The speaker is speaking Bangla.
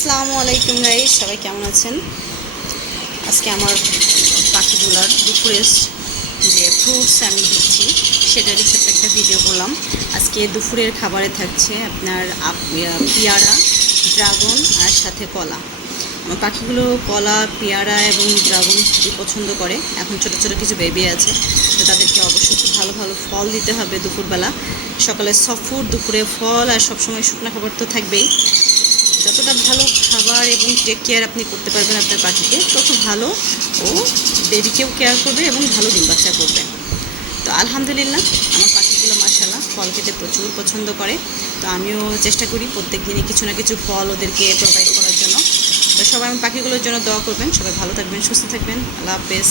আসসালামু আলাইকুম গাইস, সবাই কেমন আছেন? আজকে আমার পাখিগুলোর দুপুরের যে ফ্রুটস আমি দিচ্ছি সেটার রিসেপ্ট একটা ভিডিও করলাম। আজকে দুপুরের খাবারে থাকছে আপনার পেয়ারা, ড্রাগন আর সাথে কলা। আমার পাখিগুলো কলা, পেয়ারা এবং ড্রাগন খুবই পছন্দ করে। এখন ছোটো ছোটো কিছু বেবি আছে, তো তাদেরকে অবশ্যই খুব ভালো ভালো ফল দিতে হবে দুপুরবেলা। সকালে সফট ফুড, দুপুরে ফল, আর সবসময় শুকনো খাবার তো থাকবেই। যতটা ভালো খাবার এবং টেক কেয়ার আপনি করতে পারবেন আপনার পাখিকে, তত ভালো ও বেবিকেও কেয়ার করবে এবং ভালো ডিম বাচ্চা করবে। তো আলহামদুলিল্লাহ, আমার পাখিগুলো মাশাআল্লাহ ফল খেতে প্রচুর পছন্দ করে। তো আমিও চেষ্টা করি প্রত্যেক দিনই কিছু না কিছু ফল ওদেরকে প্রোভাইড করার জন্য। তো সবাই আমার পাখিগুলোর জন্য দোয়া করবেন। সবাই ভালো থাকবেন, সুস্থ থাকবেন। আল্লাহ হাফেজ।